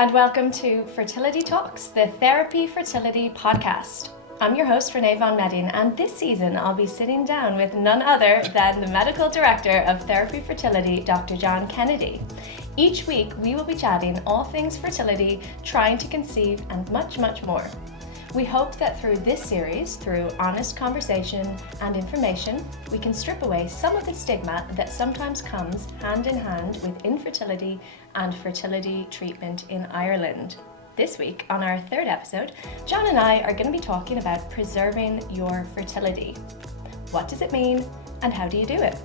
and welcome to Fertility Talks, the Therapie Fertility podcast. I'm your host, Ranae von Meding, and this season I'll be sitting down with none other than the Medical Director of Thérapie Fertility, Dr. John Kennedy. Each week we will be chatting all things fertility, trying to conceive, and much, much more. We hope that through this series, through honest conversation and information, we can strip away some of the stigma that sometimes comes hand in hand with infertility and fertility treatment in Ireland. This week, on our third episode, John and I are going to be talking about preserving your fertility. What does it mean, and how do you do it?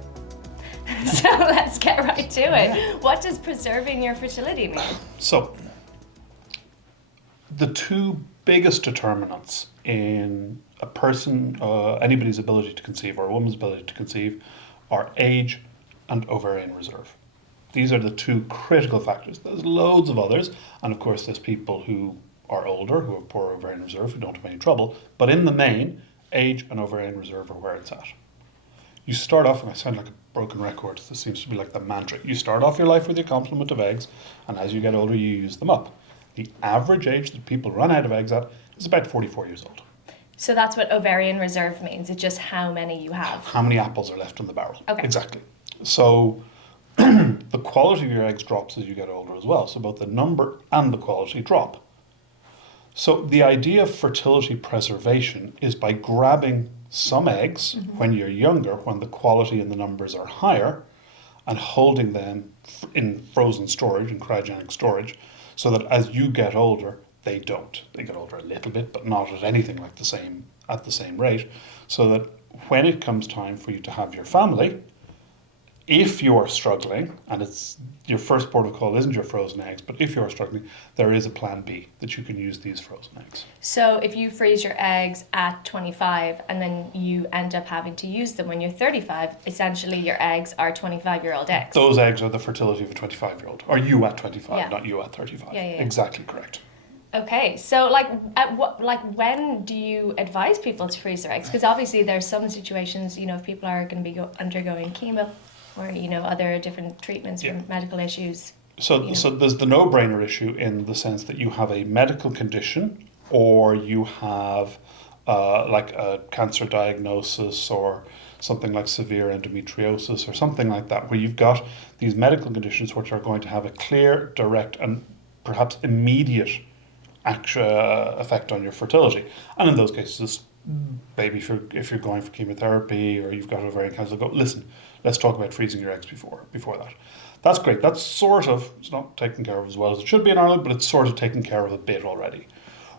So let's get right to it. What does preserving your fertility mean? So, the two biggest determinants in a person, anybody's ability to conceive or a woman's ability to conceive are age and ovarian reserve. These are the two critical factors. There's loads of others, and of course there's people who are older, who have poor ovarian reserve, who don't have any trouble, but in the main, age and ovarian reserve are where it's at. You start off, and I sound like a broken record, this seems to be like the mantra, you start off your life with your complement of eggs, and as you get older you use them up. The average age that people run out of eggs at is about 44 years old. So that's what ovarian reserve means, it's just how many you have. How many apples are left in the barrel. Okay. Exactly. So the quality of your eggs drops as you get older as well. So both the number and the quality drop. So the idea of fertility preservation is by grabbing some eggs when you're younger, when the quality and the numbers are higher, and holding them in frozen storage, in cryogenic storage, so that as you get older, they don't. They get older a little bit, but not at anything like at the same rate, so that when it comes time for you to have your family, if you're struggling, and it's your first port of call isn't your frozen eggs, but if you're struggling, there is a plan B that you can use these frozen eggs. So if you freeze your eggs at 25 and then you end up having to use them when you're 35, essentially your eggs are 25-year-old eggs. Those eggs are the fertility of a 25-year-old, or you at 25, Yeah. not you at 35. Yeah. Exactly correct. Okay, so when do you advise people to freeze their eggs? Because obviously there's some situations, if people are going to be undergoing chemo or, other different treatments for medical issues. So there's the no-brainer issue in the sense that you have a medical condition or you have like a cancer diagnosis or something like severe endometriosis or something like that, where you've got these medical conditions which are going to have a clear, direct and perhaps immediate effect on your fertility. And in those cases, maybe if you're going for chemotherapy or you've got ovarian cancer, go, listen, let's talk about freezing your eggs before that. That's great. That's it's not taken care of as well as it should be in Ireland, but it's sort of taken care of a bit already.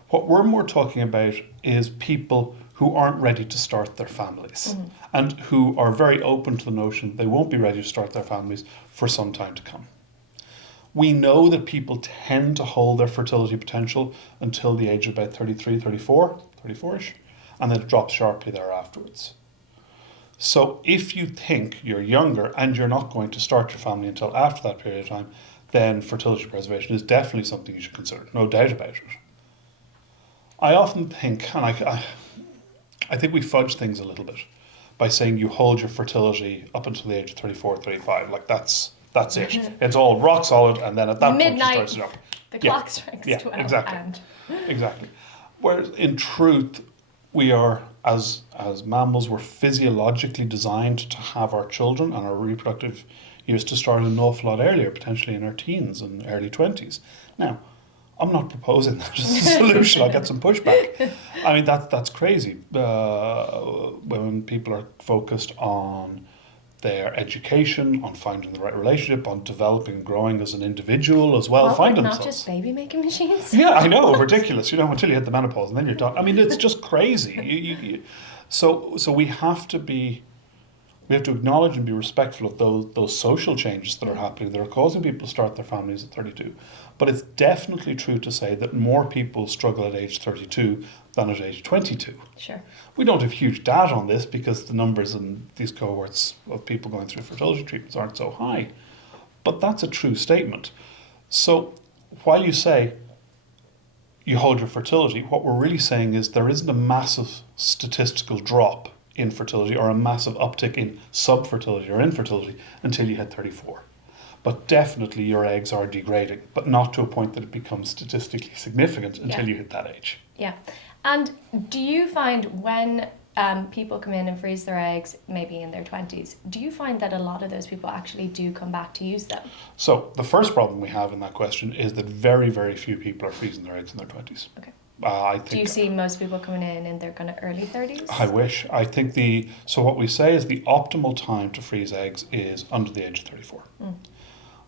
What we're more talking about is people who aren't ready to start their families and who are very open to the notion they won't be ready to start their families for some time to come. We know that people tend to hold their fertility potential until the age of about 33, 34-ish, and then it drops sharply there afterwards. So if you think you're younger and you're not going to start your family until after that period of time, then fertility preservation is definitely something you should consider, no doubt about it. I often think, and I think we fudge things a little bit by saying you hold your fertility up until the age of 34, 35, like that's it. It's all rock solid, and then at that point you start to jump. The clock strikes 12. Exactly. Whereas in truth, we are, as mammals, we're physiologically designed to have our children and our reproductive years to start an awful lot earlier, potentially in our teens and early 20s. Now, I'm not proposing that as a solution. I'll get some pushback. I mean, that's crazy. When people are focused on their education, on finding the right relationship, on developing and growing as an individual as well, find themselves. Not just baby making machines. Yeah, I know, ridiculous. Until you hit the menopause and then you're done. I mean, it's just crazy. So we have to acknowledge and be respectful of those social changes that are happening that are causing people to start their families at 32. But it's definitely true to say that more people struggle at age 32 than at age 22. Sure. We don't have huge data on this because the numbers in these cohorts of people going through fertility treatments aren't so high. But that's a true statement. So while you say you hold your fertility, what we're really saying is there isn't a massive statistical drop in fertility or a massive uptick in subfertility or infertility until you hit 34. but definitely your eggs are degrading, but not to a point that it becomes statistically significant until Yeah. you hit that age. Yeah. And do you find when people come in and freeze their eggs, maybe in their 20s, do you find that a lot of those people actually do come back to use them? So the first problem we have in that question is that very, very few people are freezing their eggs in their 20s. Okay. I think. Do you see most people coming in their kind of early 30s? I wish. I think so what we say is the optimal time to freeze eggs is under the age of 34.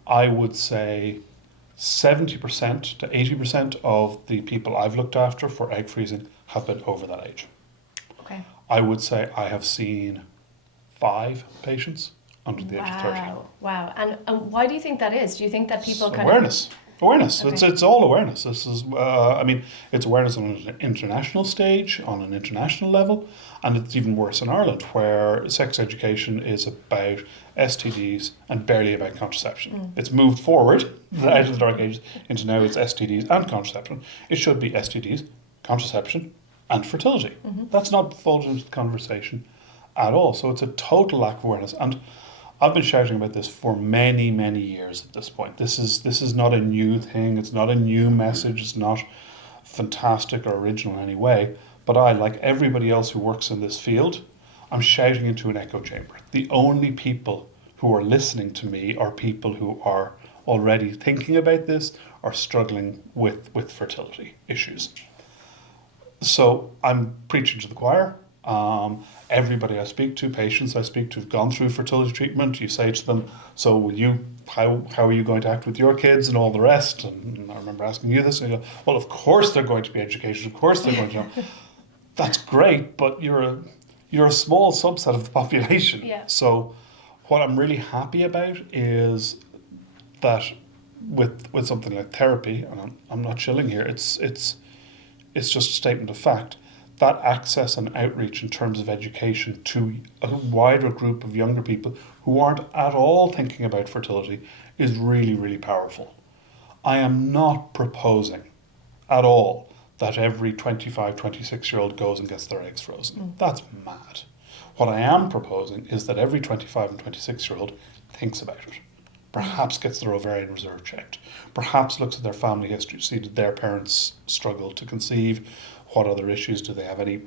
I would say 70% to 80% of the people I've looked after for egg freezing have been over that age. Okay. I would say I have seen 5 patients under the age of 30. Wow. And why do you think that is? Do you think that people kind Awareness. Awareness. Okay. It's all awareness. This is, it's awareness on an international stage, on an international level, and it's even worse in Ireland, where sex education is about STDs and barely about contraception. It's moved forward out of the dark ages into now it's STDs and contraception. It should be STDs, contraception, and fertility. That's not folded into the conversation at all. So it's a total lack of awareness. And I've been shouting about this for many, many years at this point. This is not a new thing. It's not a new message. It's not fantastic or original in any way. But I, like everybody else who works in this field, I'm shouting into an echo chamber. The only people who are listening to me are people who are already thinking about this or struggling with fertility issues. So I'm preaching to the choir. Everybody I speak to, patients I speak to, have gone through fertility treatment. You say to them, so will you, how are you going to act with your kids and all the rest? And I remember asking you this, and you go, well, of course they're going to be educated, of course they're going to know. That's great, but you're a small subset of the population. Yeah. So what I'm really happy about is that with something like therapy, and I'm not shilling here, it's just a statement of fact, that access and outreach in terms of education to a wider group of younger people who aren't at all thinking about fertility is really, really powerful. I am not proposing at all that every 25, 26-year-old goes and gets their eggs frozen. That's mad. What I am proposing is that every 25 and 26-year-old thinks about it. Perhaps gets their ovarian reserve checked. Perhaps looks at their family history to see did their parents struggle to conceive. What other issues? Do they have any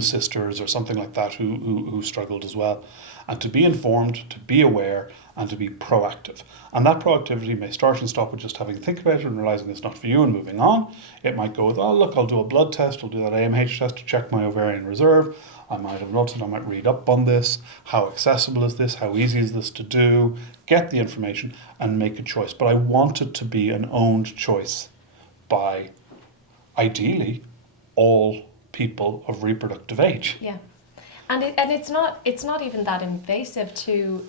sisters or something like that who struggled as well? And to be informed, to be aware, and to be proactive. And that proactivity may start and stop with just having to think about it and realising it's not for you and moving on. It might go with, oh look, I'll do a blood test, I'll do that AMH test to check my ovarian reserve. I might have noticed, I might read up on this. How accessible is this? How easy is this to do? Get the information and make a choice. But I want it to be an owned choice by, ideally, all people of reproductive age. Yeah. And it's not even that invasive to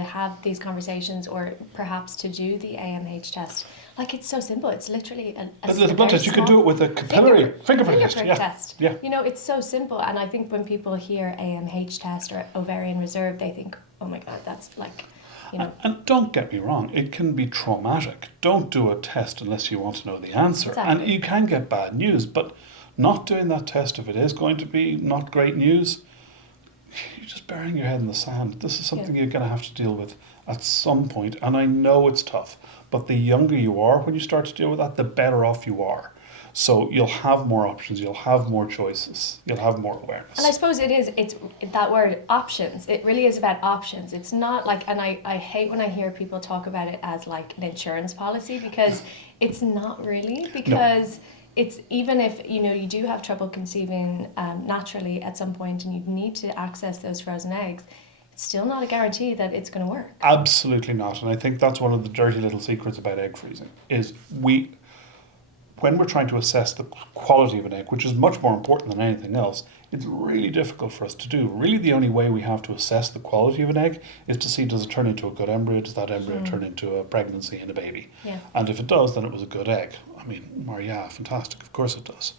have these conversations or perhaps to do the AMH test. Like, it's so simple. It's literally a little blood test. You could do it with a capillary fingerprint test. Yeah. It's so simple. And I think when people hear AMH test or ovarian reserve, they think, oh my God, that's like, And don't get me wrong, it can be traumatic. Don't do a test unless you want to know the answer. Exactly. And you can get bad news, but not doing that test, if it is going to be not great news, you're just burying your head in the sand. This is something you're going to have to deal with at some point. And I know it's tough, but the younger you are, when you start to deal with that, the better off you are. So you'll have more options, you'll have more choices, you'll have more awareness. And I suppose it's that word options. It really is about options. It's not like, and I hate when I hear people talk about it as like an insurance policy, because it's not really, because it's, even if you do have trouble conceiving naturally at some point and you need to access those frozen eggs, it's still not a guarantee that it's going to work. Absolutely not. And I think that's one of the dirty little secrets about egg freezing, is when we're trying to assess the quality of an egg, which is much more important than anything else, it's really difficult for us to do. Really, the only way we have to assess the quality of an egg is to see, does it turn into a good embryo? Does that embryo turn into a pregnancy and a baby? Yeah. And if it does, then it was a good egg. I mean, fantastic. Of course it does.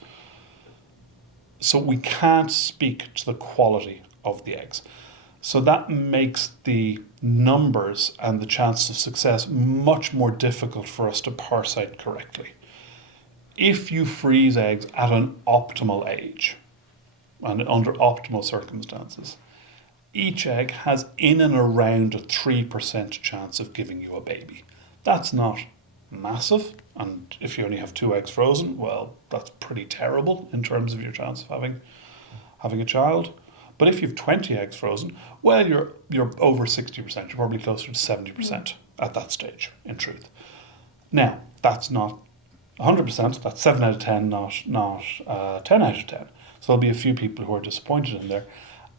So we can't speak to the quality of the eggs. So that makes the numbers and the chance of success much more difficult for us to parse out correctly. If you freeze eggs at an optimal age and under optimal circumstances, each egg has in and around a 3% chance of giving you a baby. That's not massive, and if you only have 2 eggs frozen, well, that's pretty terrible in terms of your chance of having a child. But if you have 20 eggs frozen, well, you're over 60%. You're probably closer to 70% at that stage, in truth. Now, that's not 100%. That's 7 out of 10, not 10 out of 10. So there'll be a few people who are disappointed in there.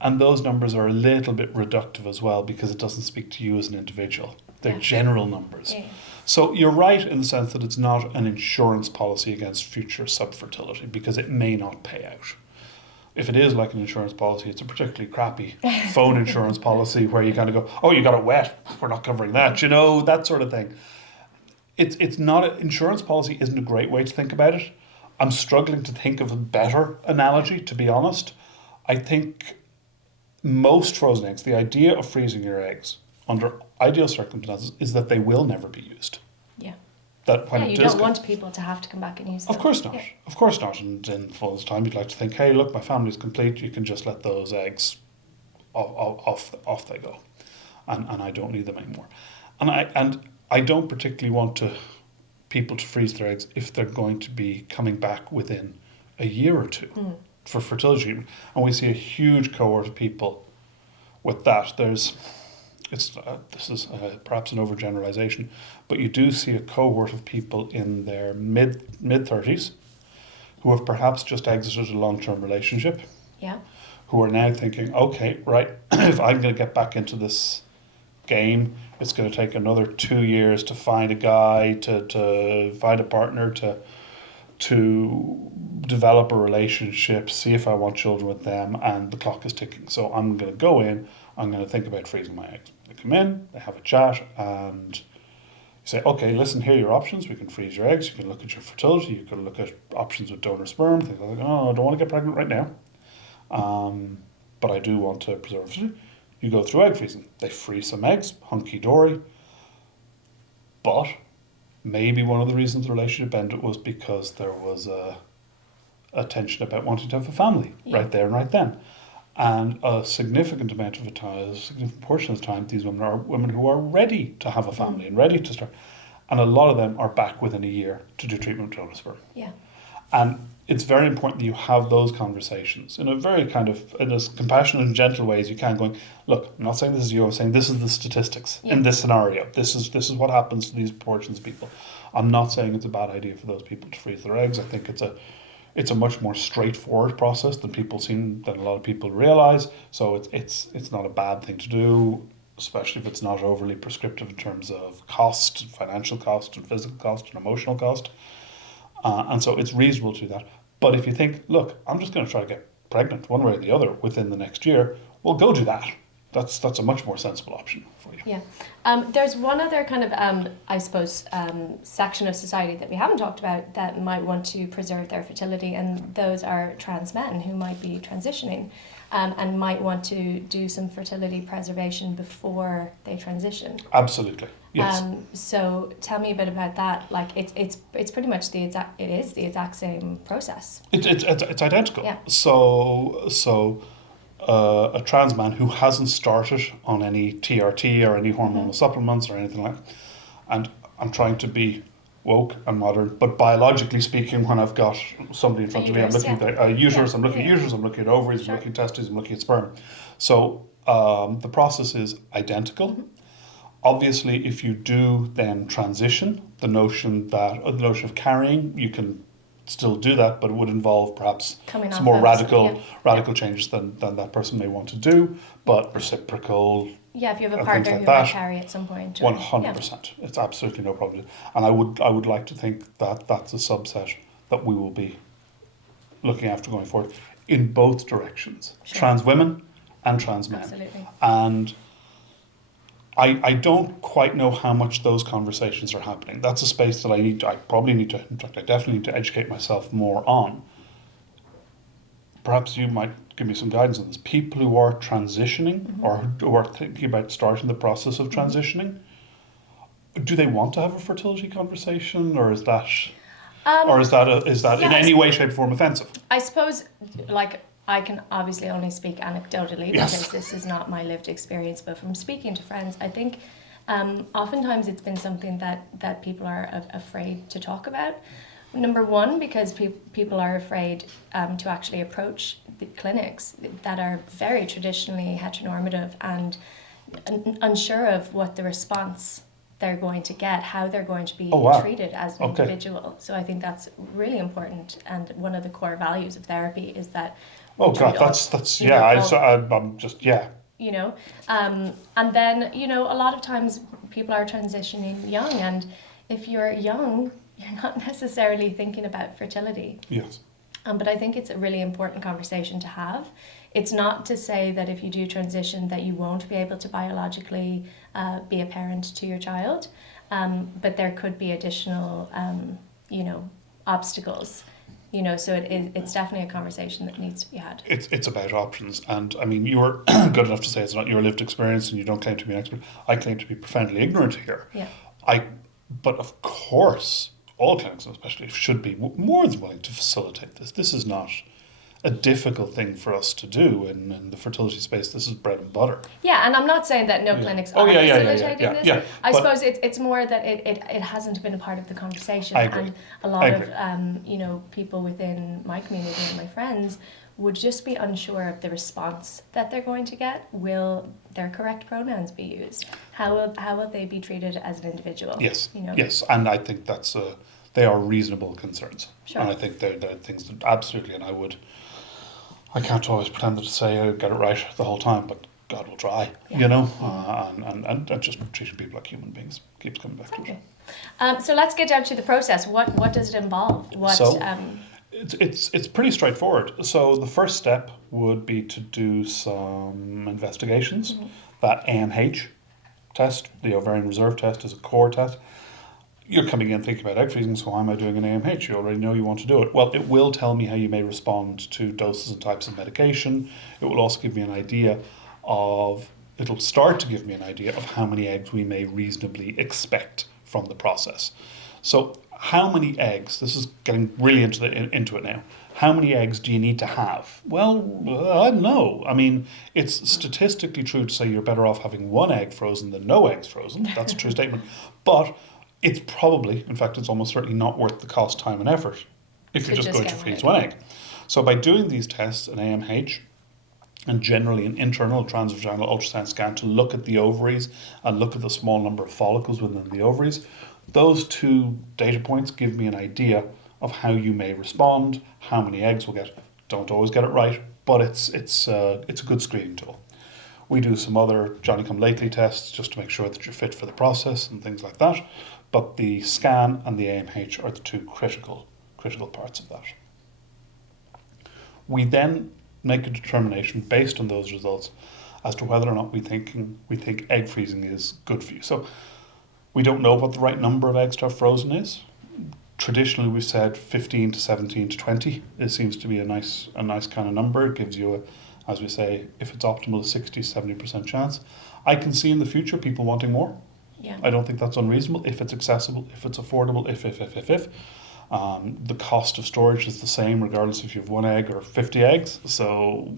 And those numbers are a little bit reductive as well, because it doesn't speak to you as an individual. They're general numbers. Yeah. So you're right in the sense that it's not an insurance policy against future subfertility, because it may not pay out. If it is like an insurance policy, it's a particularly crappy phone insurance policy where you kind of go, oh, you got it wet, we're not covering that, that sort of thing. It's not, an insurance policy isn't a great way to think about it. I'm struggling to think of a better analogy, to be honest. I think most frozen eggs, the idea of freezing your eggs under ideal circumstances is that they will never be used. Yeah. That when you don't want people to have to come back and use them. Of course not. Yeah. Of course not. And in fullness time, you'd like to think, hey, look, my family's complete. You can just let those eggs off they go. And I don't need them anymore. And I don't particularly want people to freeze their eggs if they're going to be coming back within a year or two for fertility treatment. And we see a huge cohort of people with that. This is perhaps an overgeneralization, but you do see a cohort of people in their mid-30s who have perhaps just exited a long-term relationship, who are now thinking, okay, right, if I'm going to get back into this game, it's going to take another 2 years to find a guy, to find a partner, to develop a relationship, see if I want children with them, and the clock is ticking. So I'm going to go in, I'm going to think about freezing my eggs. They come in, they have a chat, and you say, okay, listen, here are your options. We can freeze your eggs. You can look at your fertility. You can look at options with donor sperm. Things like, oh, I don't want to get pregnant right now, but I do want to preserve fertility. You go through egg freezing. They freeze some eggs, hunky-dory, but maybe one of the reasons the relationship ended was because there was a tension about wanting to have a family right there and right then. And a significant amount of the time, a significant portion of the time, these women are women who are ready to have a family and ready to start. And a lot of them are back within a year to do treatment with donor sperm. Yeah. And it's very important that you have those conversations in a very kind of, in as compassionate and gentle way as you can, going, look, I'm not saying this is you, I'm saying this is the statistics in this scenario. This is what happens to these proportions of people. I'm not saying it's a bad idea for those people to freeze their eggs. I think it's a much more straightforward process than a lot of people realize. So it's not a bad thing to do, especially if it's not overly prescriptive in terms of cost, financial cost, and physical cost, and emotional cost. And so it's reasonable to do that. But if you think, look, I'm just going to try to get pregnant one way or the other within the next year, well, go do that. That's a much more sensible option for you. Yeah. There's one other kind of, I suppose, section of society that we haven't talked about that might want to preserve their fertility, and those are trans men who might be transitioning and might want to do some fertility preservation before they transition. Absolutely. Yes. So tell me a bit about that. Like it's pretty much the exact same process. It's identical. Yeah. So a trans man who hasn't started on any TRT or any hormonal supplements or anything like that, and I'm trying to be woke and modern, but biologically speaking, when I've got somebody in front of me, I'm looking at a uterus, I'm looking at uterus, I'm looking at ovaries, I'm looking at testes, I'm looking at sperm. So the process is identical. Obviously, if you do then transition, the notion of carrying, you can still do that, but it would involve perhaps some more radical changes than that person may want to do, but reciprocal. Yeah, if you have a partner who might carry at some point. 100%. It's absolutely no problem. And I would like to think that that's a subset that we will be looking after going forward in both directions. Sure. Trans women and trans men. Absolutely. And I don't quite know how much those conversations are happening. That's a space that I definitely need to educate myself more on. Perhaps you might give me some guidance on this. People who are transitioning or who are thinking about starting the process of transitioning, do they want to have a fertility conversation, or is that in any way, shape, or form offensive? I suppose, like, I can obviously only speak anecdotally because this is not my lived experience, but from speaking to friends, I think oftentimes it's been something that people are afraid to talk about. Number one, because people are afraid to actually approach the clinics that are very traditionally heteronormative and unsure of what the response they're going to get, how they're going to be treated as an individual. So I think that's really important, and one of the core values of therapy is that. Oh God, that's yeah. I'm just yeah. You know, and then a lot of times people are transitioning young, and if you're young, you're not necessarily thinking about fertility. Yes. But I think it's a really important conversation to have. It's not to say that if you do transition that you won't be able to biologically be a parent to your child, but there could be additional, obstacles. So it's definitely a conversation that needs to be had. It's about options, and I mean, you were good enough to say it's not your lived experience, and you don't claim to be an expert. I claim to be profoundly ignorant here. Yeah. But of course, all clinics, especially, should be more than willing to facilitate this. This is not a difficult thing for us to do in the fertility space. This is bread and butter. Yeah, and I'm not saying that no clinics are facilitating this. Yeah. I suppose it's more that it hasn't been a part of the conversation. I agree. And a lot of people within my community and my friends would just be unsure of the response that they're going to get. Will their correct pronouns be used? How will they be treated as an individual? Yes. Yes, and I think they are reasonable concerns. Sure. And I think they're things that absolutely, and I can't always pretend to say I get it right the whole time, but God will try, and just treating people like human beings keeps coming back to it. So let's get down to the process. What does it involve? It's pretty straightforward. So the first step would be to do some investigations. Mm-hmm. That AMH test, the Ovarian Reserve test, is a core test. You're coming in thinking about egg freezing, so why am I doing an AMH? You already know you want to do it. Well, it will tell me how you may respond to doses and types of medication. It will also give me an idea it'll start to give me an idea of how many eggs we may reasonably expect from the process. So how many eggs, this is getting really into it now, how many eggs do you need to have? Well, I don't know. I mean, it's statistically true to say you're better off having one egg frozen than no eggs frozen. That's a true statement. But it's probably, in fact, it's almost certainly not worth the cost, time and effort if you're just going to freeze one egg. So by doing these tests, an AMH, and generally an internal transvaginal ultrasound scan to look at the ovaries and look at the small number of follicles within the ovaries, those two data points give me an idea of how you may respond, how many eggs we'll get. Don't always get it right, but it's a good screening tool. We do some other Johnny-come-lately tests just to make sure that you're fit for the process and things like that. But the scan and the AMH are the two critical parts of that. We then make a determination based on those results as to whether or not we think egg freezing is good for you. So we don't know what the right number of eggs to have frozen is. Traditionally, we've said 15 to 17 to 20. It seems to be a nice kind of number. It gives you as we say, if it's optimal, a 60-70% chance. I can see in the future people wanting more. Yeah. I don't think that's unreasonable if it's accessible, if it's affordable, if. The cost of storage is the same regardless if you have one egg or 50 eggs. So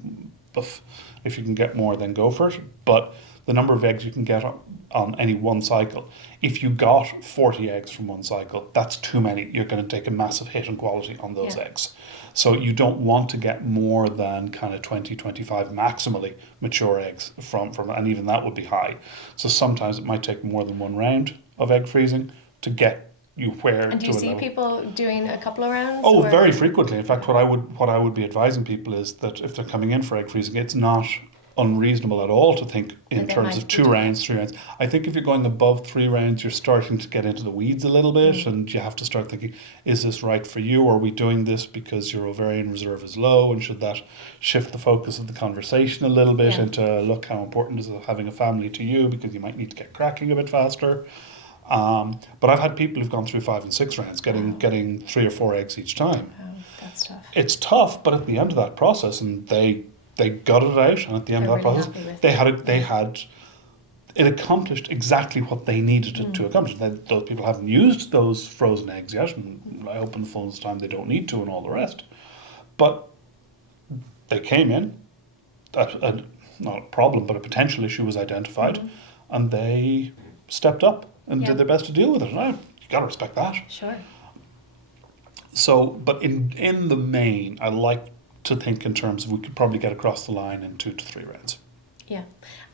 if you can get more, then go for it. But the number of eggs you can get on any one cycle, if you got 40 eggs from one cycle, that's too many. You're going to take a massive hit in quality on those eggs. So you don't want to get more than kind of 20, 25 maximally mature eggs from and even that would be high. So sometimes it might take more than one round of egg freezing to get you where. And do you see people doing a couple of rounds? Oh, very frequently. In fact, what I would be advising people is that if they're coming in for egg freezing, it's not unreasonable at all to think in terms of 2 rounds, 3 rounds. I think if you're going above 3 rounds, you're starting to get into the weeds a little bit, and you have to start thinking, is this right for you? Are we doing this because your ovarian reserve is low, and should that shift the focus of the conversation a little bit into, look, how important is it having a family to you, because you might need to get cracking a bit faster. But I've had people who've gone through 5 and 6 rounds, getting 3 or 4 eggs each time. Oh, that's tough. It's tough, but at the end of that process, and they got it out, and at the end of that process, it accomplished exactly what they needed it to accomplish. Those people haven't used those frozen eggs yet, and I hope in the fullness time they don't need to, and all the rest. But they came in, not a problem, but a potential issue was identified, and they stepped up and did their best to deal with it. And you got to respect that. Sure. So, but in the main, I like to think in terms of we could probably get across the line in 2 to 3 rounds. Yeah.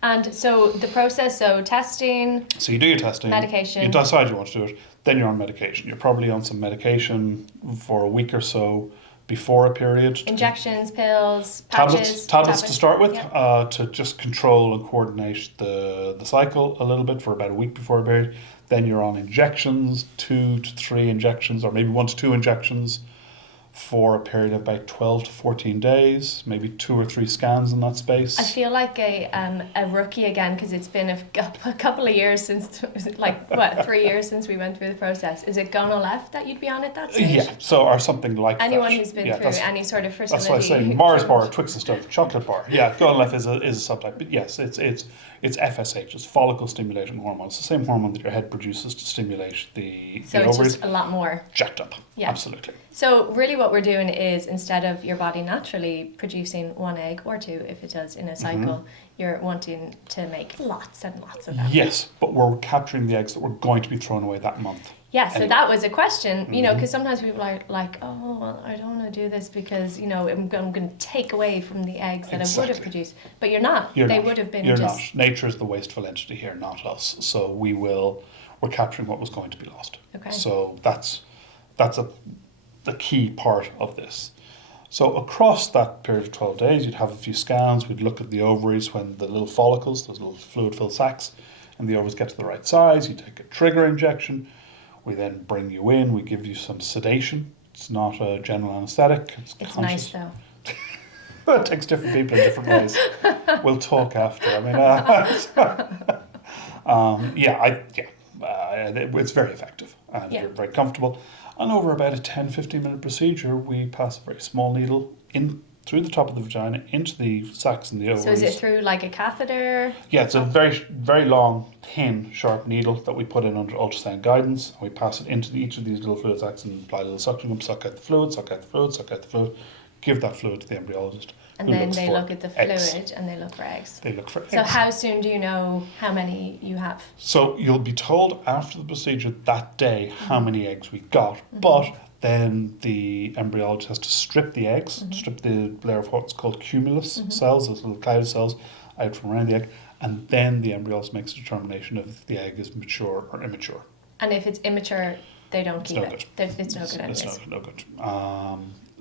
And so the process, so testing. So you do your testing. Medication. You decide you want to do it. Then you're on medication. You're probably on some medication for a week or so before a period. Injections, pills, patches. Tablets to start with, Yep. to just control and coordinate the cycle a little bit for about a week before a period. Then you're on injections, 2 to 3 injections, or maybe 1 to 2 injections for a period of about 12 to 14 days, maybe 2 or 3 scans in that space. I feel like a rookie again, because it's been a couple of years since, 3 years since we went through the process. Is it Gonal-F that you'd be on at that stage? Yeah, so or something like Anyone that. who's been through any sort of fertility. That's why I say Mars bar, Twix and stuff, chocolate bar. Yeah, Gonal-F is a subtype, but yes, it's FSH, it's follicle stimulating hormone. It's the same hormone that your head produces to stimulate the So ovaries. it's just a lot more Jacked up. Yeah. Absolutely. So really what we're doing is, instead of your body naturally producing 1 egg or 2, if it does in a cycle, you're wanting to make lots and lots of them. Yes, but we're capturing the eggs that were going to be thrown away that month. Yeah, so that was a question, you know, because sometimes people are like, oh, well, I don't want to do this because, you know, I'm going to take away from the eggs that I would have produced. But you're not. They would have been You're just... not. Nature is the wasteful entity here, not us. So we're capturing what was going to be lost. Okay. So that's the key part of this. So across that period of 12 days, you'd have a few scans. We'd look at the ovaries when the little follicles, those little fluid-filled sacs, and the ovaries get to the right size. You take a trigger injection. We then bring you in. We give you some sedation. It's not a general anesthetic. It's nice, though. It takes different people in different ways. We'll talk after. I mean, it's very effective, and you're very comfortable. And over about a 10-15 minute procedure, we pass a very small needle in through the top of the vagina into the sacs and the ovaries. So is it through like a catheter? Yeah, it's a very, very long, thin, sharp needle that we put in under ultrasound guidance. And we pass it into each of these little fluid sacs and apply a little suction pump, suck out the fluid, suck out the fluid, suck out the fluid, give that fluid to the embryologist. And then they look at the fluid and they look for eggs. They look for eggs. So how soon do you know how many you have? So you'll be told after the procedure that day how many eggs we got, but then the embryologist has to strip the eggs, strip the layer of what's called cumulus cells, those little clouded cells, out from around the egg, and then the embryologist makes a determination if the egg is mature or immature. And if it's immature, they don't keep it. It's no good anyways. It's no good.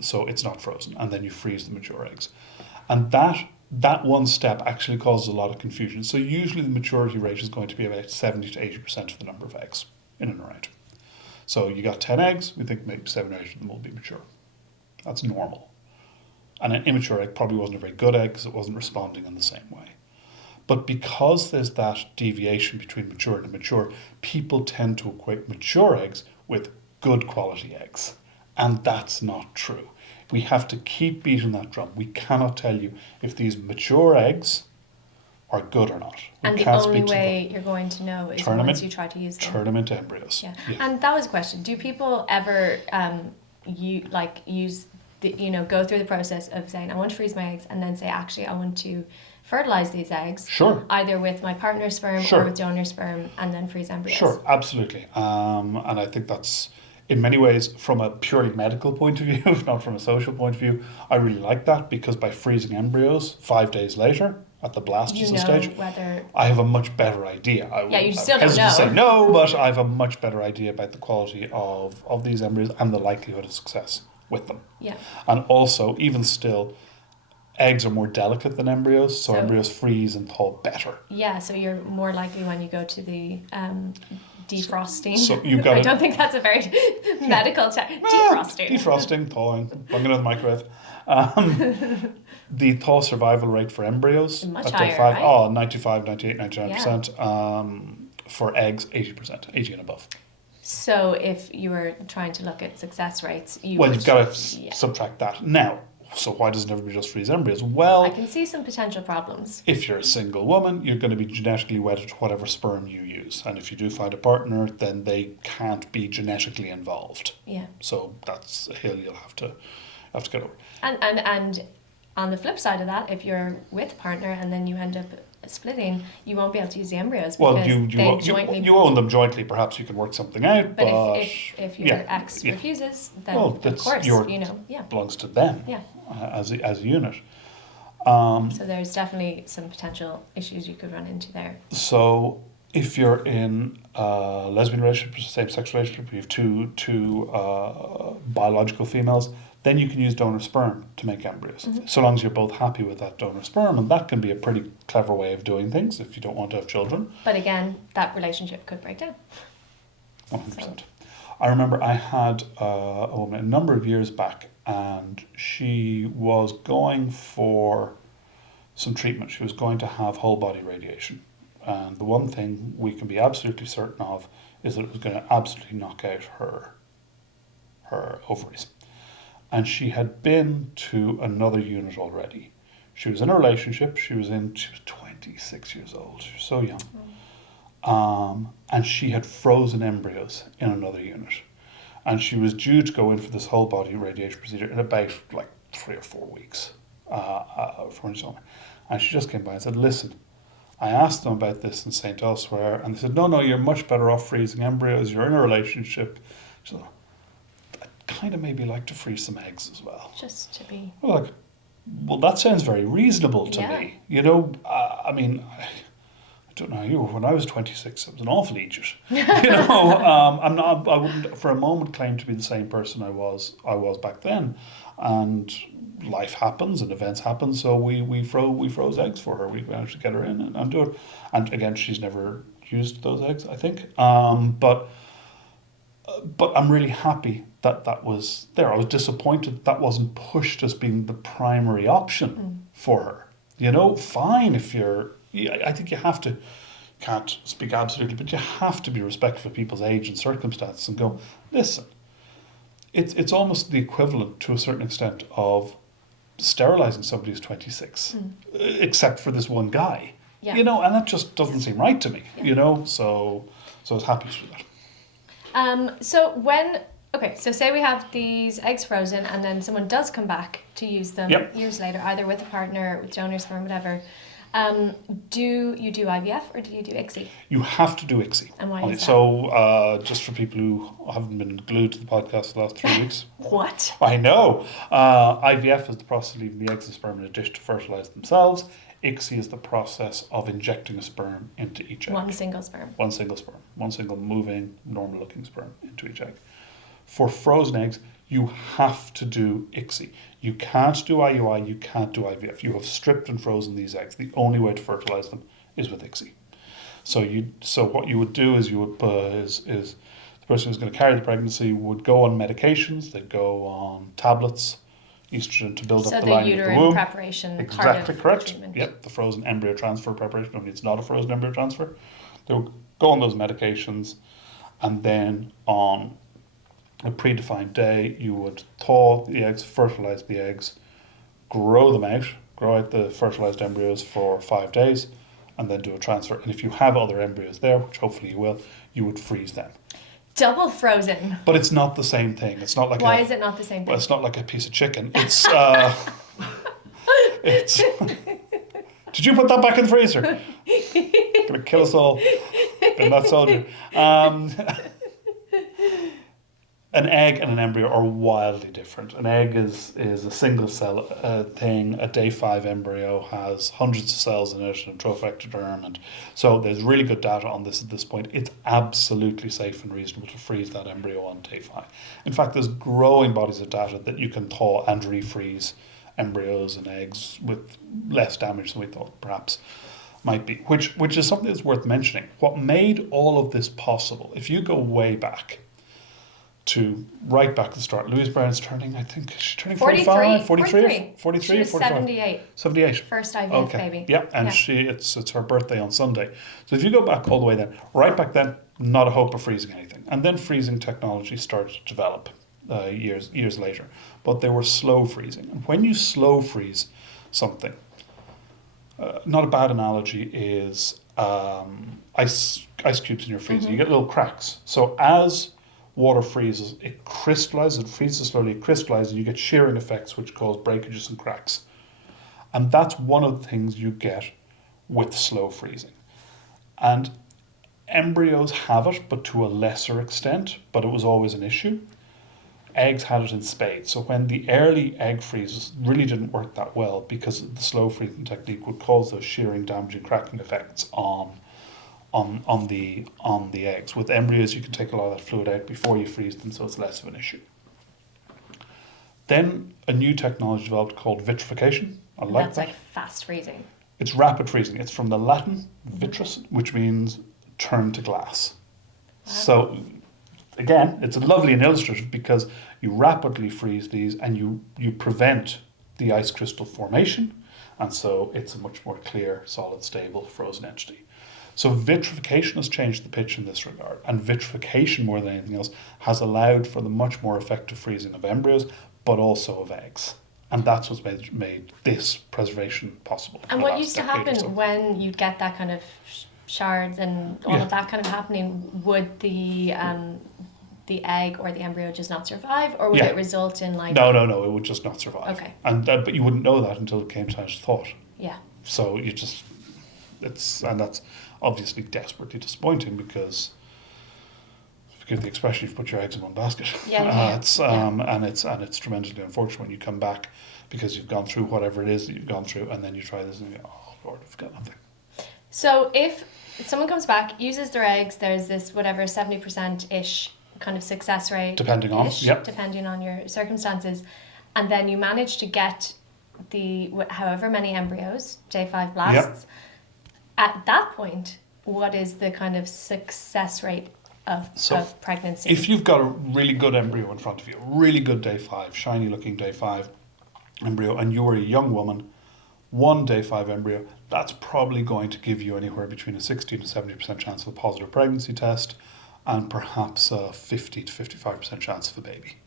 So it's not frozen, and then you freeze the mature eggs. And that one step actually causes a lot of confusion. So usually the maturity rate is going to be about 70 to 80% of the number of eggs in and around. So you got 10 eggs, we think maybe 7 or 8 of them will be mature. That's normal. And an immature egg probably wasn't a very good egg because it wasn't responding in the same way. But because there's that deviation between mature and immature, people tend to equate mature eggs with good quality eggs. And that's not true. We have to keep beating that drum. We cannot tell you if these mature eggs are good or not. And the only way you're going to know is once you try to use them. Turn them into embryos. Yeah. And that was a question. Do people ever go through the process of saying, I want to freeze my eggs, and then say, actually, I want to fertilize these eggs, either with my partner's sperm or with donor sperm, and then freeze embryos? Sure, absolutely. And I think that's, in many ways, from a purely medical point of view, if not from a social point of view, I really like that, because by freezing embryos 5 days later, at the blastocyst stage, I have a much better idea. You still don't know. To say no, but I have a much better idea about the quality of these embryos and the likelihood of success with them. Yeah. And also, even still, eggs are more delicate than embryos, so embryos freeze and thaw better. Yeah, so you're more likely when you go to the defrosting. So you've got I don't think that's a very medical term. Defrosting. Defrosting, thawing, bunging in the microwave. The thaw survival rate for embryos much at higher, day 5, right? 95, 98, 99%. For eggs, 80%, 80 and above. So if you were trying to look at success rates, you've got to subtract that. Now, so why doesn't everybody just freeze embryos? Well, I can see some potential problems. If you're a single woman, you're going to be genetically wedded to whatever sperm you use. And if you do find a partner, then they can't be genetically involved. Yeah. So that's a hill you'll have to get over. And On the flip side of that, if you're with a partner and then you end up splitting, you won't be able to use the embryos because you own them jointly. Perhaps you can work something out. But if your ex refuses, then of course, belongs to them as a unit. So there's definitely some potential issues you could run into there. So if you're in a lesbian relationship, same-sex relationship, you have two biological females, then you can use donor sperm to make embryos, so long as you're both happy with that donor sperm, and that can be a pretty clever way of doing things if you don't want to have children. But again, that relationship could break down. 100%. I remember I had a woman a number of years back, and she was going for some treatment. She was going to have whole body radiation. And the one thing we can be absolutely certain of is that it was going to absolutely knock out her ovaries. And she had been to another unit already. She was in a relationship. She was 26 years old. She was so young. And she had frozen embryos in another unit. And she was due to go in for this whole body radiation procedure in about like 3 or 4 weeks from each other. And she just came by and said, listen, I asked them about this in St. Elsewhere, and they said, no, you're much better off freezing embryos. You're in a relationship. She said, I'd kind of maybe like to freeze some eggs as well. Just to be... Well, that sounds very reasonable to me. I mean... I don't know you. When I was 26, I was an awful idiot. I wouldn't for a moment claim to be the same person I was back then. And life happens and events happen, so we froze eggs for her. We managed to get her in and do it. And again, she's never used those eggs, I think. But I'm really happy that was there. I was disappointed that wasn't pushed as being the primary option for her. Fine if you're. I think you have to, can't speak absolutely, but you have to be respectful of people's age and circumstances and go, listen, it's almost the equivalent to a certain extent of sterilizing somebody who's 26, except for this one guy, and that just doesn't seem right to me, so I was happy to do that. So say we have these eggs frozen and then someone does come back to use them years later, either with a partner, with donor sperm, whatever. Do you do IVF or do you do ICSI? You have to do ICSI. And why is that? So, just for people who haven't been glued to the podcast the last 3 weeks. What? I know. IVF is the process of leaving the eggs and sperm in a dish to fertilise themselves. ICSI is the process of injecting a sperm into each egg. One single sperm. One single moving, normal-looking sperm into each egg. For frozen eggs, you have to do ICSI. You can't do IUI, you can't do IVF. You have stripped and frozen these eggs. The only way to fertilize them is with ICSI. So what you would do is is the person who's going to carry the pregnancy would go on medications. They'd go on tablets, estrogen to build up the lining of the womb. So the uterine preparation exactly part correct. Of the treatment. Yep, the frozen embryo transfer preparation. I mean, it's not a frozen embryo transfer. They'll go on those medications, and then on a predefined day, you would thaw the eggs, fertilize the eggs, grow out the fertilized embryos for 5 days, and then do a transfer. And if you have other embryos there, which hopefully you will, you would freeze them. Double frozen. But it's not the same thing. It's not like Why is it not the same thing? Well, it's not like a piece of chicken. It's it's. Did you put that back in the freezer? Gonna kill us all. Been that soldier. An egg and an embryo are wildly different. An egg is a single cell thing. A day 5 embryo has hundreds of cells in it and trophectoderm, and so there's really good data on this at this point. It's absolutely safe and reasonable to freeze that embryo on day 5. In fact, there's growing bodies of data that you can thaw and refreeze embryos and eggs with less damage than we thought perhaps might be, which is something that's worth mentioning. What made all of this possible, if you go way back, to right back at the start. Louise Brown's turning, I think, she's turning 45, 43? She was 78. 78. First IVF baby. Yeah, and it's her birthday on Sunday. So if you go back all the way then, right back then, not a hope of freezing anything. And then freezing technology started to develop years later. But they were slow freezing. And when you slow freeze something, not a bad analogy is ice cubes in your freezer. You get little cracks. So as water freezes, it crystallizes, it freezes slowly, it crystallizes, and you get shearing effects which cause breakages and cracks. And that's one of the things you get with slow freezing. And embryos have it, but to a lesser extent, but it was always an issue. Eggs had it in spades. So when the early egg freezes really didn't work that well because the slow freezing technique would cause those shearing, damaging, cracking effects on the eggs. With embryos, you can take a lot of that fluid out before you freeze them, so it's less of an issue. Then a new technology developed called vitrification. I like That's that. like fast freezing. It's rapid freezing. It's from the Latin vitris, which means turn to glass. Wow. So again, it's lovely and illustrative because you rapidly freeze these and you prevent the ice crystal formation, and so it's a much more clear, solid, stable, frozen entity. So vitrification has changed the pitch in this regard, and vitrification more than anything else has allowed for the much more effective freezing of embryos, but also of eggs. And that's what's made this preservation possible. And what used to happen when you get that kind of shards and all of that kind of happening, would the egg or the embryo just not survive, or would it result in like... No, it would just not survive. Okay. And but you wouldn't know that until it came time to thaw. Yeah. So you just... that's obviously desperately disappointing because... Forgive the expression, you've put your eggs in one basket. And it's tremendously unfortunate when you come back because you've gone through whatever it is that you've gone through, and then you try this and you go, oh Lord, I've got nothing. So if someone comes back, uses their eggs, there's this whatever 70%-ish kind of success rate, depending on your circumstances, and then you manage to get the however many embryos, day 5 blasts. At that point, what is the kind of success rate of pregnancy? If you've got a really good embryo in front of you, a really good day 5, shiny looking day 5 embryo, and you're a young woman, one day 5 embryo, that's probably going to give you anywhere between a 60 to 70% chance of a positive pregnancy test and perhaps a 50 to 55% chance of a baby.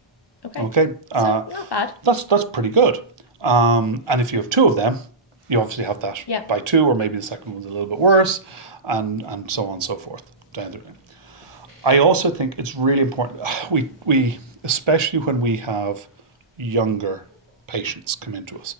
Okay. So not bad. That's pretty good. And if you have 2 of them, you obviously have that by 2, or maybe the second one's a little bit worse, and so on and so forth down the line. I also think it's really important, we especially when we have younger patients come into us,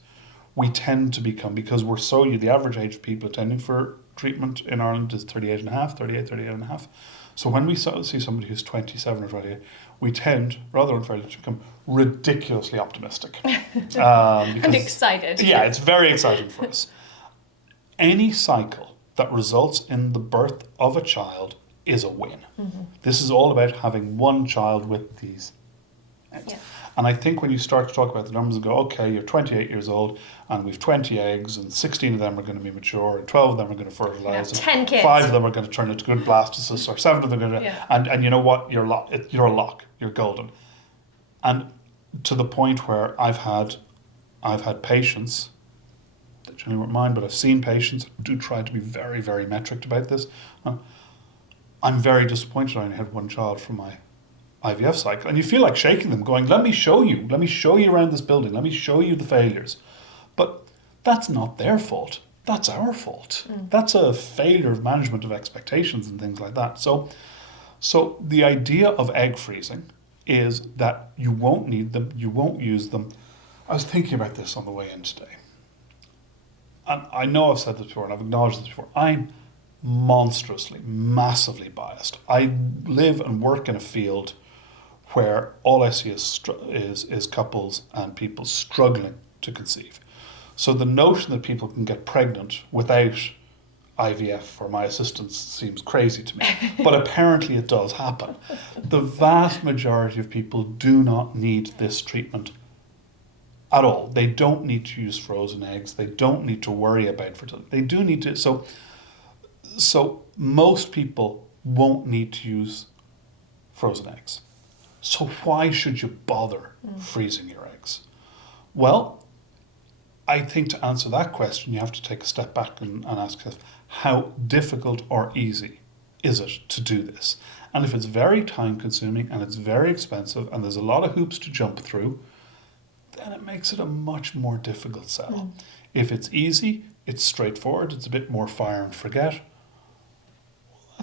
we tend to become, because we're so, the average age of people attending for treatment in Ireland is 38 and a half. So when we see somebody who's 27 or 28, we tend, rather unfairly, to become ridiculously optimistic. And excited. Yeah, it's very exciting for us. Any cycle that results in the birth of a child is a win. Mm-hmm. This is all about having one child with these eggs. Yeah. And I think when you start to talk about the numbers and go, okay, you're 28 years old and we've 20 eggs and 16 of them are going to be mature and 12 of them are going to fertilize. 10 kids. 5 of them are going to turn into good blastocysts, or 7 of them are going to... And you know what? You're a lock. You're golden. And to the point where I've had patients, that generally weren't mine, but I've seen patients who do try to be very, very metric about this. I'm very disappointed I only had one child from my IVF cycle. And you feel like shaking them, going, let me show you around this building, let me show you the failures. But that's not their fault. That's our fault. That's a failure of management of expectations and things like that. So the idea of egg freezing is that you won't need them, you won't use them. I was thinking about this on the way in today. And I know I've said this before and I've acknowledged this before. I'm monstrously, massively biased. I live and work in a field where all I see is couples and people struggling to conceive. So the notion that people can get pregnant without IVF or my assistance seems crazy to me, but apparently it does happen. The vast majority of people do not need this treatment at all. They don't need to use frozen eggs. They don't need to worry about fertility. They do need to. So most people won't need to use frozen eggs. So why should you bother freezing your eggs? Well, I think to answer that question, you have to take a step back and ask yourself, how difficult or easy is it to do this? And if it's very time consuming and it's very expensive and there's a lot of hoops to jump through, then it makes it a much more difficult sell. If it's easy, it's straightforward, it's a bit more fire and forget,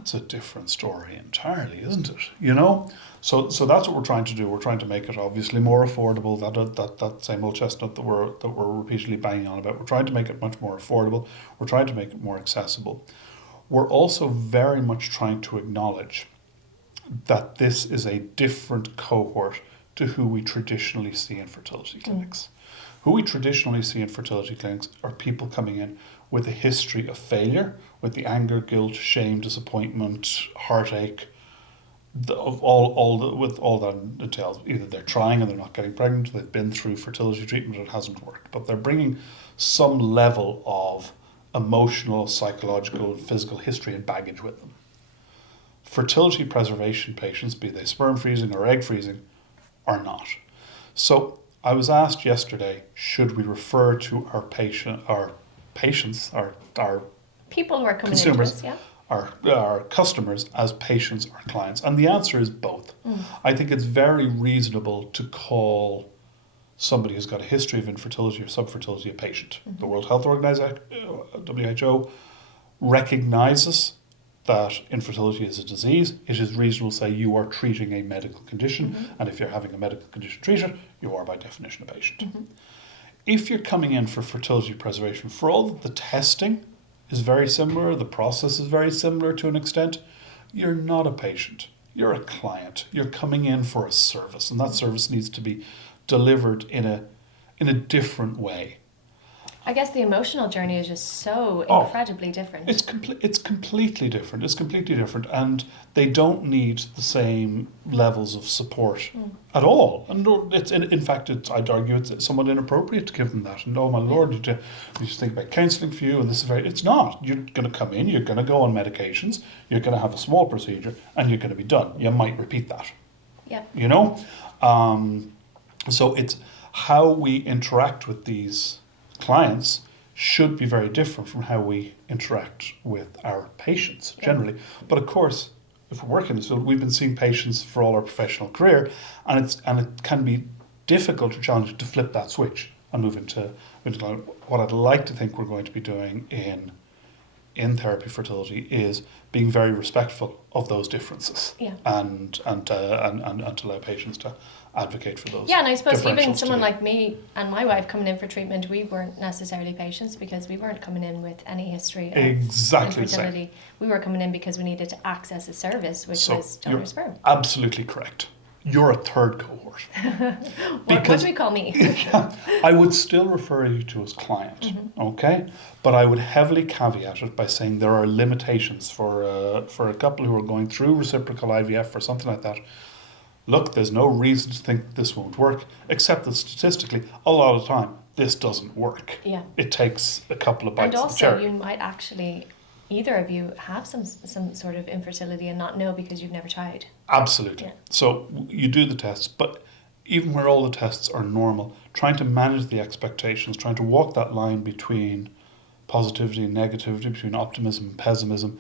that's a different story entirely, isn't it? You know? So that's what we're trying to do. We're trying to make it obviously more affordable. That same old chestnut that we're repeatedly banging on about. We're trying to make it much more affordable. We're trying to make it more accessible. We're also very much trying to acknowledge that this is a different cohort to who we traditionally see in fertility clinics. Who we traditionally see in fertility clinics are people coming in with a history of failure, with the anger, guilt, shame, disappointment, heartache, with all that entails. Either they're trying and they're not getting pregnant, they've been through fertility treatment and it hasn't worked, but they're bringing some level of emotional, psychological, physical history and baggage with them. Fertility preservation patients, be they sperm freezing or egg freezing, are not. So I was asked yesterday, should we refer to our patients, our people who are coming consumers, into this, our customers as patients or clients? And the answer is both. I think it's very reasonable to call somebody who's got a history of infertility or subfertility a patient. The World Health Organization, WHO, recognizes that infertility is a disease. It is reasonable to say you are treating a medical condition, and if you're having a medical condition treated, you are by definition a patient. If you're coming in for fertility preservation, for all that the testing is very similar, the process is very similar to an extent, you're not a patient. You're a client. You're coming in for a service, and that service needs to be delivered in a different way. I guess the emotional journey is just so incredibly different. It's completely different. It's completely different, and they don't need the same levels of support at all. And it's in fact, I'd argue it's somewhat inappropriate to give them that. And oh my lord, you just think about counselling for you, and this is it's not. You're going to come in, you're going to go on medications, you're going to have a small procedure, and you're going to be done. You might repeat that. Yeah. You know, so it's how we interact with these clients should be very different from how we interact with our patients generally. But of course, if we're working in this field, we've been seeing patients for all our professional career, and it can be difficult or challenging to flip that switch and move into what I'd like to think we're going to be doing in therapy fertility is being very respectful of those differences, and to allow patients to advocate for those. Yeah, and I suppose even someone like me and my wife coming in for treatment, we weren't necessarily patients because we weren't coming in with any history of infertility. We were coming in because we needed to access a service, which was donor sperm. Absolutely correct. You're a third cohort. What do we call me? I would still refer you to as client, okay? But I would heavily caveat it by saying there are limitations for a couple who are going through reciprocal IVF or something like that. Look, there's no reason to think this won't work, except that statistically, a lot of the time, this doesn't work. Yeah. It takes a couple of bites of the cherry. And also, you might actually, either of you, have some sort of infertility and not know because you've never tried. Absolutely. Yeah. So you do the tests, but even where all the tests are normal, trying to manage the expectations, trying to walk that line between positivity and negativity, between optimism and pessimism,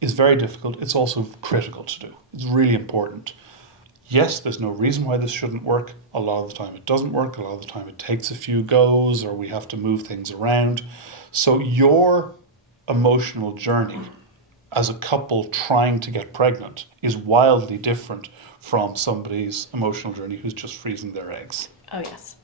is very difficult. It's also critical to do. It's really important. Yes, there's no reason why this shouldn't work. A lot of the time it doesn't work. A lot of the time it takes a few goes or we have to move things around. So your emotional journey as a couple trying to get pregnant is wildly different from somebody's emotional journey who's just freezing their eggs. Oh, yes.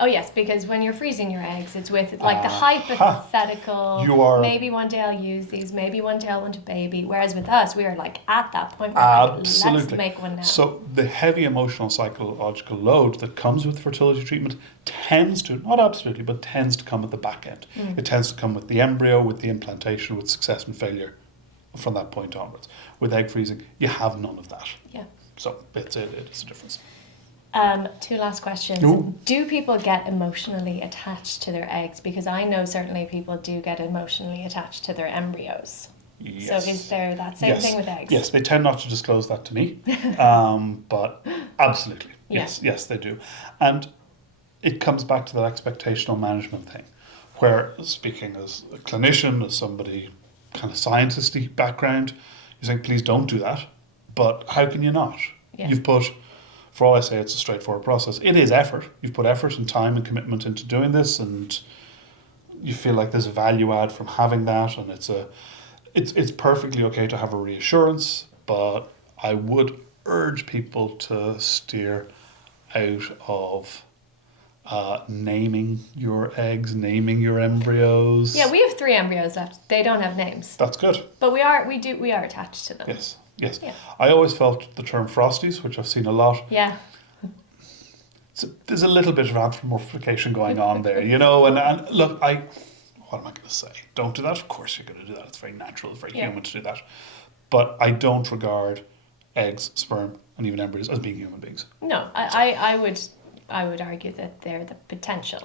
Oh, yes, because when you're freezing your eggs, it's with like the hypothetical, maybe one day I'll use these, maybe one day I'll want a baby. Whereas with us, we are like at that point where like, let's make one now. So the heavy emotional psychological load that comes with fertility treatment tends to, not absolutely, but tends to come at the back end. It tends to come with the embryo, with the implantation, with success and failure from that point onwards. With egg freezing, you have none of that. Yeah. So it's a difference. Two last questions. Ooh. Do people get emotionally attached to their eggs? Because I know certainly people do get emotionally attached to their embryos. Yes. So is there that same thing with eggs? Yes, they tend not to disclose that to me, but absolutely, yes, they do. And it comes back to that expectational management thing, where speaking as a clinician, as somebody kind of scientist-y background, you're saying, please don't do that, but how can you not? Yeah. You've put... For all I say, it's a straightforward process. It is effort. You've put effort and time and commitment into doing this, and you feel like there's a value add from having that, and It's perfectly okay to have a reassurance, but I would urge people to steer out of naming your eggs, naming your embryos. Yeah, we have 3 embryos left. They don't have names. That's good. But we are attached to them. Yes. Yeah. I always felt the term frosties, which I've seen a lot. Yeah. There's a little bit of anthropomorphication going on there, and look, what am I going to say? Don't do that. Of course you're going to do that. It's very natural. It's very human to do that. But I don't regard eggs, sperm, and even embryos as being human beings. No, I would argue that they're the potential.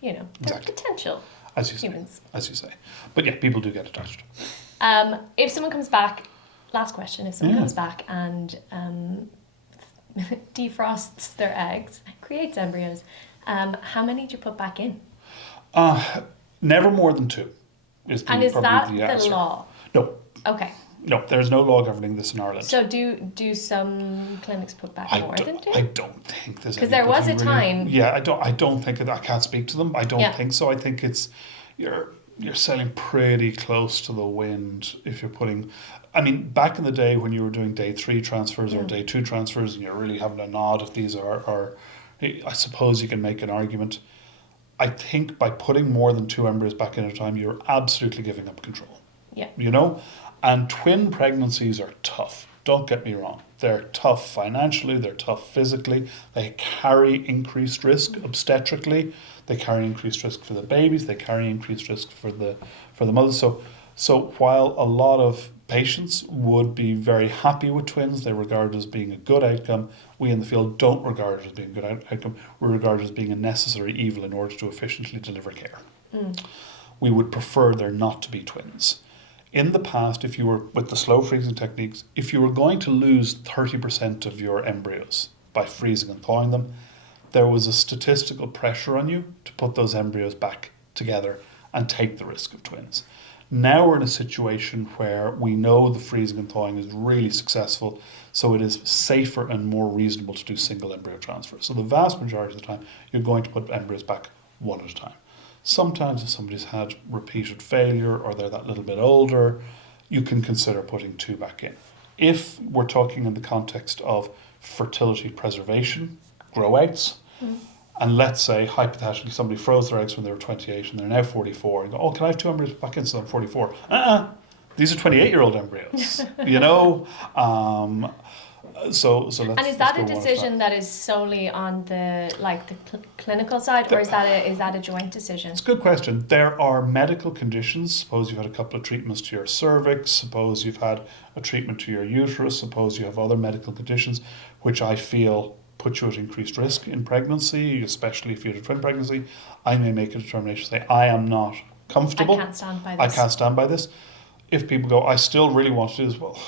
They're Exactly. potential As you say. humans. As you say. But yeah, people do get attached. If someone comes back, last question, if someone comes back and defrosts their eggs, creates embryos, how many do you put back in? Never more than 2. Is that the the answer. law? No. Okay. No, there's no law governing this in Ireland. So do some clinics put back more than 2? I don't think there's. Because there was a time. Yeah, I don't think I can't speak to them. I don't think so. I think it's you're sailing pretty close to the wind if you're putting. I mean, back in the day when you were doing day 3 transfers or day 2 transfers, and you're really having a nod if these are, I suppose you can make an argument. I think by putting more than 2 embryos back in at a time, you're absolutely giving up control. Yeah. And twin pregnancies are tough. Don't get me wrong. They're tough financially, they're tough physically, they carry increased risk obstetrically, they carry increased risk for the babies, they carry increased risk for the mothers. So while a lot of patients would be very happy with twins, they regard it as being a good outcome, we in the field don't regard it as being a good outcome. We regard it as being a necessary evil in order to efficiently deliver care. We would prefer there not to be twins. In the past, if you were, with the slow freezing techniques, if you were going to lose 30% of your embryos by freezing and thawing them, there was a statistical pressure on you to put those embryos back together and take the risk of twins. Now we're in a situation where we know the freezing and thawing is really successful, so it is safer and more reasonable to do single embryo transfer. So the vast majority of the time, you're going to put embryos back one at a time. Sometimes if somebody's had repeated failure or they're that little bit older, you can consider putting 2 back in. If we're talking in the context of fertility preservation, grow outs, and let's say hypothetically somebody froze their eggs when they were 28 and they're now 44, and go, can I have 2 embryos back in so I'm 44? These are 28-year-old embryos, So let's, and is that a decision that is solely on the clinical side, or is that a joint decision? It's a good question. There are medical conditions. Suppose you've had a couple of treatments to your cervix. Suppose you've had a treatment to your uterus. Suppose you have other medical conditions, which I feel put you at increased risk in pregnancy, especially if you had a twin pregnancy. I may make a determination to say, I am not comfortable. I can't stand by this. If people go, I still really want to do this, well,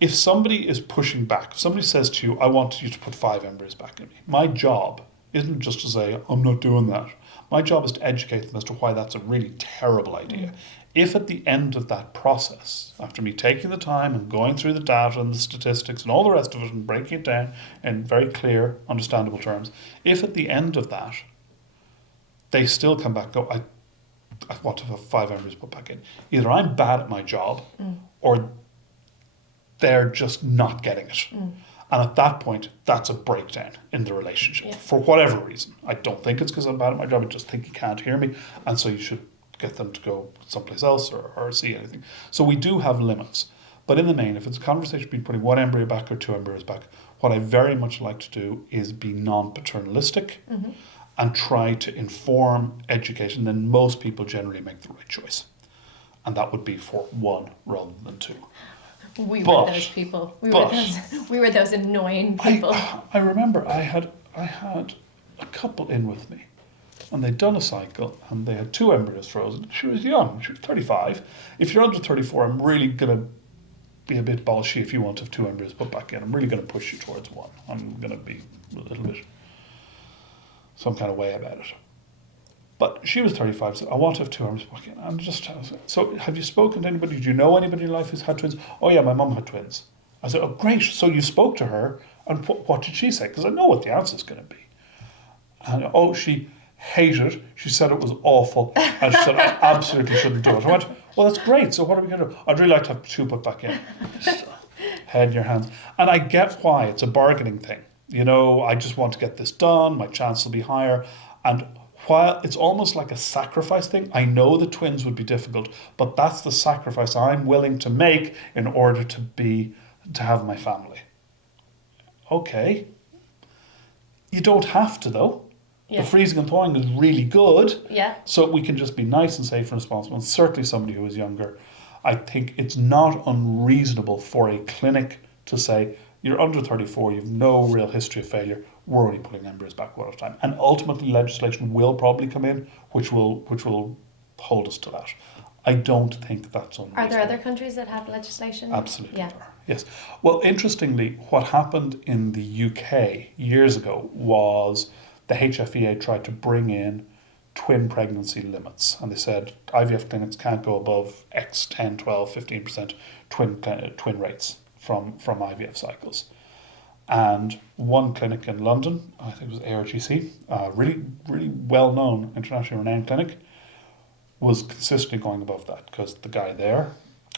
if somebody is pushing back, if somebody says to you, I want you to put 5 embryos back in me, my job isn't just to say, I'm not doing that. My job is to educate them as to why that's a really terrible idea. If at the end of that process, after me taking the time and going through the data and the statistics and all the rest of it and breaking it down in very clear, understandable terms, if at the end of that, they still come back and go, I want to have 5 embryos put back in. Either I'm bad at my job or they're just not getting it. And at that point, that's a breakdown in the relationship for whatever reason. I don't think it's because I'm bad at my job. I just think you can't hear me. And so you should get them to go someplace else or see anything. So we do have limits. But in the main, if it's a conversation between putting 1 embryo back or 2 embryos back, what I very much like to do is be non-paternalistic and try to inform, educate, and then most people generally make the right choice. And that would be for 1 rather than 2. We were those people. We were those annoying people. I remember I had a couple in with me, and they'd done a cycle, and they had 2 embryos frozen. She was young. She was 35. If you're under 34, I'm really going to be a bit bolshy if you want to have 2 embryos put back in. I'm really going to push you towards 1. I'm going to be a little bit some kind of way about it. But she was 35, said, I want to have 2 embryos back in. And just so have you spoken to anybody? Do you know anybody in your life who's had twins? Oh yeah, my mum had twins. I said, oh great. So you spoke to her, and what did she say? Because I know what the answer is going to be. And she hated it. She said it was awful. And she said, I absolutely shouldn't do it. I went, well, that's great. So what are we going to do? I'd really like to have 2 put back in. Head in your hands. And I get why. It's a bargaining thing. You know, I just want to get this done. My chance will be higher. And while it's almost like a sacrifice thing, I know the twins would be difficult, but that's the sacrifice I'm willing to make in order to have my family. Okay. You don't have to, though. Yeah. The freezing and thawing is really good. Yeah. So we can just be nice and safe and responsible. And certainly somebody who is younger, I think it's not unreasonable for a clinic to say, you're under 34, you've no real history of failure, we're only putting embryos back one at a time. And ultimately legislation will probably come in which will hold us to that. I don't think that's unreasonable. Are there other countries that have legislation? Absolutely. Yeah. Are. Yes. Well, interestingly, what happened in the UK years ago was the HFEA tried to bring in twin pregnancy limits. And they said IVF clinics can't go above X, 10, 12, 15% twin rates from IVF cycles. And one clinic in London, I think it was ARGC, really, really well-known, internationally renowned clinic, was consistently going above that because the guy there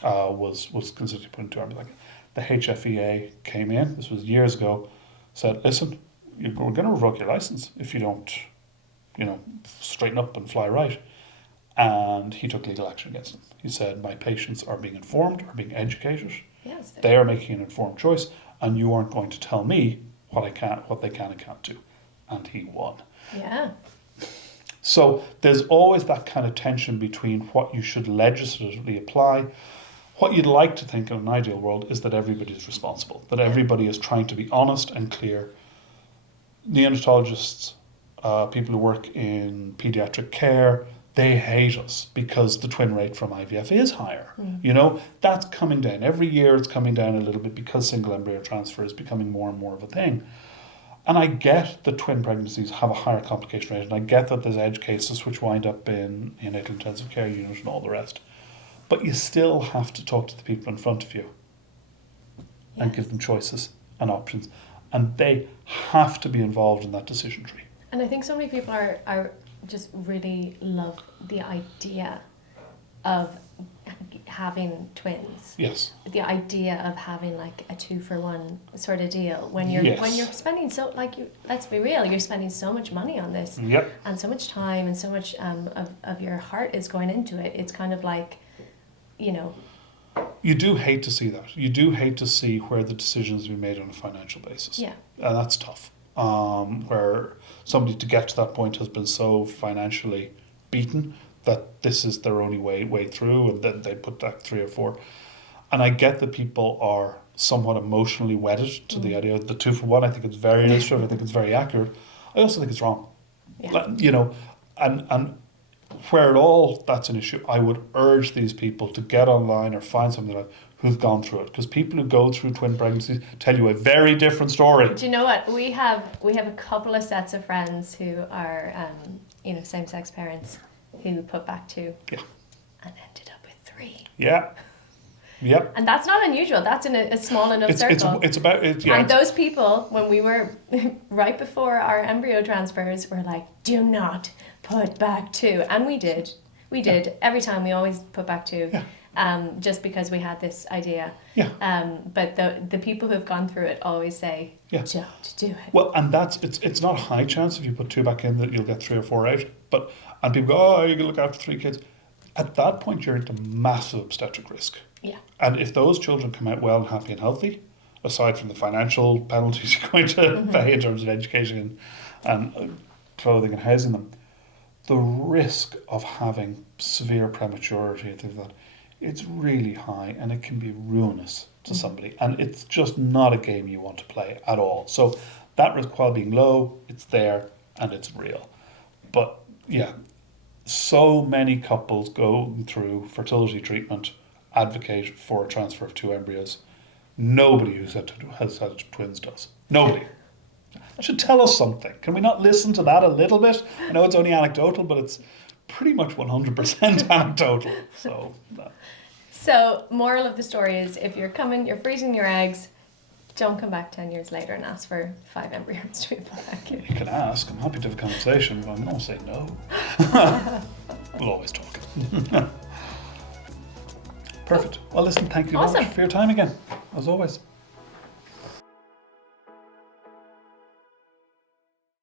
was consistently putting 2 embryos. The HFEA came in, this was years ago, said, listen, we're going to revoke your license if you don't, straighten up and fly right. And he took legal action against them. He said, my patients are being informed, are being educated. Yes, they are making an informed choice, and you aren't going to tell me what they can and can't do. And he won. Yeah. So there's always that kind of tension between what you should legislatively apply. What you'd like to think in an ideal world is that everybody's responsible, that everybody is trying to be honest and clear. Neonatologists, people who work in pediatric care, they hate us because the twin rate from IVF is higher. That's coming down. Every year it's coming down a little bit because single embryo transfer is becoming more and more of a thing. And I get that twin pregnancies have a higher complication rate, and I get that there's edge cases which wind up in neonatal intensive care unit and all the rest. But you still have to talk to the people in front of you and give them choices and options. And they have to be involved in that decision tree. And I think so many people are just really love the idea of having twins. Yes. The idea of having like a 2-for-1 sort of deal when you're spending let's be real, you're spending so much money on this. Yep. And so much time and so much of your heart is going into it. It's kind of like, You do hate to see that. You do hate to see where the decisions be made on a financial basis. Yeah. And that's tough. Where somebody to get to that point has been so financially beaten that this is their only way through, and then they put that 3 or 4. And I get that people are somewhat emotionally wedded to the idea of the 2-for-1. I think it's very illustrative. I think it's very accurate. I also think it's wrong. Yeah. And where at all that's an issue, I would urge these people to get online or find something like who've gone through it, because people who go through twin pregnancies tell you a very different story. Do you know what? We have a couple of sets of friends who are same-sex parents who put back 2 and ended up with 3. Yeah. Yep. And that's not unusual. That's in a small enough circle. It's about it. Yeah. And those people, when we were right before our embryo transfers, were like, "Do not put back 2," and we did. We did every time. We always put back 2. Yeah. Just because we had this idea. Yeah. But the people who have gone through it always say, "Don't do it." Well, and it's not a high chance if you put 2 back in that you'll get 3 or 4 out. And people go, "Oh, you can look after 3 kids." At that point, you're into massive obstetric risk. Yeah. And if those children come out well and happy and healthy, aside from the financial penalties you're going to pay in terms of education and clothing and housing them, the risk of having severe prematurity and things like that, it's really high, and it can be ruinous to somebody. And it's just not a game you want to play at all. So that risk, while being low, it's there and it's real. But yeah, so many couples go through fertility treatment advocate for a transfer of 2 embryos. Nobody has had twins does. Nobody. That should tell us something. Can we not listen to that a little bit? I know it's only anecdotal, but it's pretty much 100% anecdotal. So, So, moral of the story is, if you're freezing your eggs, Don't come back 10 years later and ask for 5 embryos to be put back in. You can ask. I'm happy to have a conversation, but I'm going to say no. We'll always talk. Perfect. Well, listen, thank you very much for your time again, as always.